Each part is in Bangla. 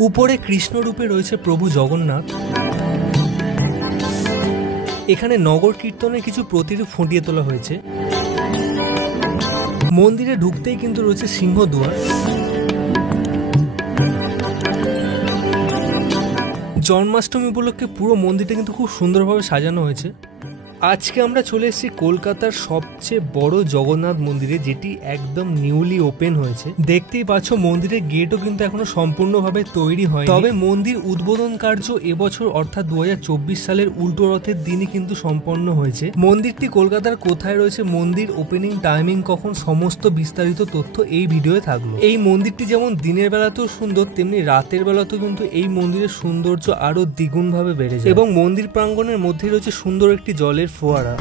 উপরে কৃষ্ণ রূপে রয়েছে প্রভু জগন্নাথ। এখানে নগর কীর্তনের কিছু প্রতিরূপ ফুটিয়ে তোলা হয়েছে। মন্দিরে ঢুকতেই কিন্তু রয়েছে সিংহদুয়ার। জন্মাষ্টমী উপলক্ষে পুরো মন্দিরটা কিন্তু খুব সুন্দরভাবে সাজানো হয়েছে। আজকে আমরা চলে এসেছি কলকাতার সবচেয়ে বড় জগন্নাথ মন্দিরে, যেটি একদম নিউলি ওপেন হয়েছে। দেখতেই পাচ্ছ মন্দিরের গেটও কিন্তু এখনো সম্পূর্ণভাবে তৈরি হয়, তবে মন্দির উদ্বোধন কার্য এবছর অর্থাৎ 2024 সালের উল্টো রথের দিনই কিন্তু সম্পন্ন হয়েছে। মন্দিরটি কলকাতার কোথায় রয়েছে, মন্দির ওপেনিং টাইমিং কখন, সমস্ত বিস্তারিত তথ্য এই ভিডিওতে থাকলো। এই মন্দিরটি যেমন দিনের বেলাতেও সুন্দর, তেমনি রাতের বেলাতেও কিন্তু এই মন্দিরের সৌন্দর্য আরো দ্বিগুণ ভাবে বেড়ে যায়। এবং মন্দির প্রাঙ্গণের মধ্যে রয়েছে সুন্দর একটি জলের ফোয়ারা।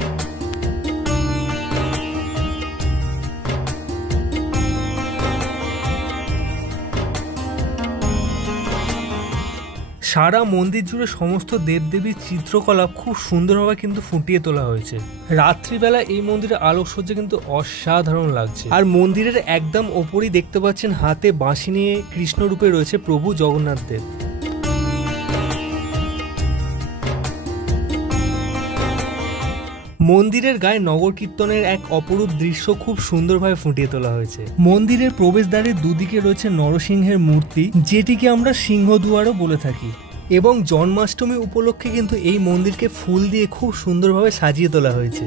সারা মন্দির জুড়ে সমস্ত দেবদেবীর চিত্রকলা খুব সুন্দরভাবে কিন্তু ফুটিয়ে তোলা হয়েছে। রাত্রিবেলা এই মন্দিরের আলোকসজ্জা কিন্তু অসাধারণ লাগছে। আর মন্দিরের একদম ওপরই দেখতে পাচ্ছেন হাতে বাঁশি নিয়ে কৃষ্ণ রূপে রয়েছে প্রভু জগন্নাথ দেব। মন্দিরের গায়ে নগর কীর্তনের এক অপরূপ দৃশ্য খুব সুন্দরভাবে ফুটিয়ে তোলা হয়েছে। মন্দিরের প্রবেশদ্বারের দুদিকে রয়েছে নরসিংহের মূর্তি, যেটিকে আমরা সিংহদুয়ারও বলে থাকি। এবং জন্মাষ্টমী উপলক্ষে কিন্তু এই মন্দিরকে ফুল দিয়ে খুব সুন্দরভাবে সাজিয়ে তোলা হয়েছে।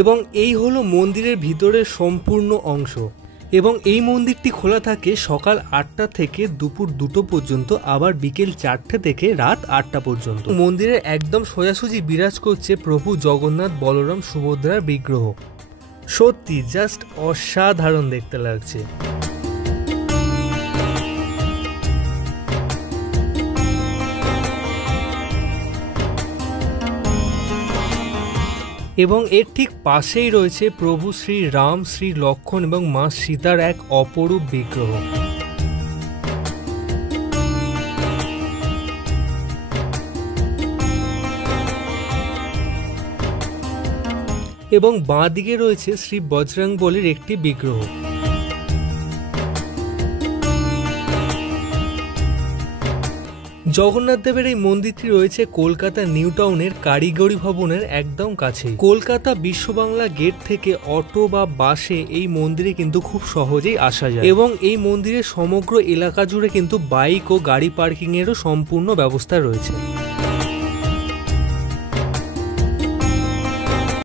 এবং এই হলো মন্দিরের ভিতরের সম্পূর্ণ অংশ। এবং এই মন্দিরটি খোলা থাকে সকাল 8টা থেকে দুপুর 2টো পর্যন্ত, আবার বিকেল 4টে থেকে রাত 8টা পর্যন্ত। মন্দিরের একদম সোজাসুজি বিরাজ করছে প্রভু জগন্নাথ, বলরাম, সুভদ্রার বিগ্রহ। সত্যি জাস্ট অসাধারণ দেখতে লাগছে। এবং এর ঠিক পাশেই রয়েছে প্রভু শ্রী রাম, শ্রী লক্ষ্মণ এবং মা সীতার এক অপরূপ বিগ্রহ। এবং বাঁ দিকে রয়েছে শ্রী বজরংবলীর একটি বিগ্রহ। জগন্নাথ দেবের এই মন্দিরটি রয়েছে কলকাতা নিউ টাউনের কারিগরি ভবনের একদম কাছে। কলকাতা বিশ্ব বাংলা গেট থেকে অটো বা বাসে এই মন্দিরে কিন্তু খুব সহজেই আসা যায়। এবং এই মন্দিরের সমগ্র এলাকা জুড়ে কিন্তু বাইক ও গাড়ি পার্কিং এরও সম্পূর্ণ ব্যবস্থা রয়েছে।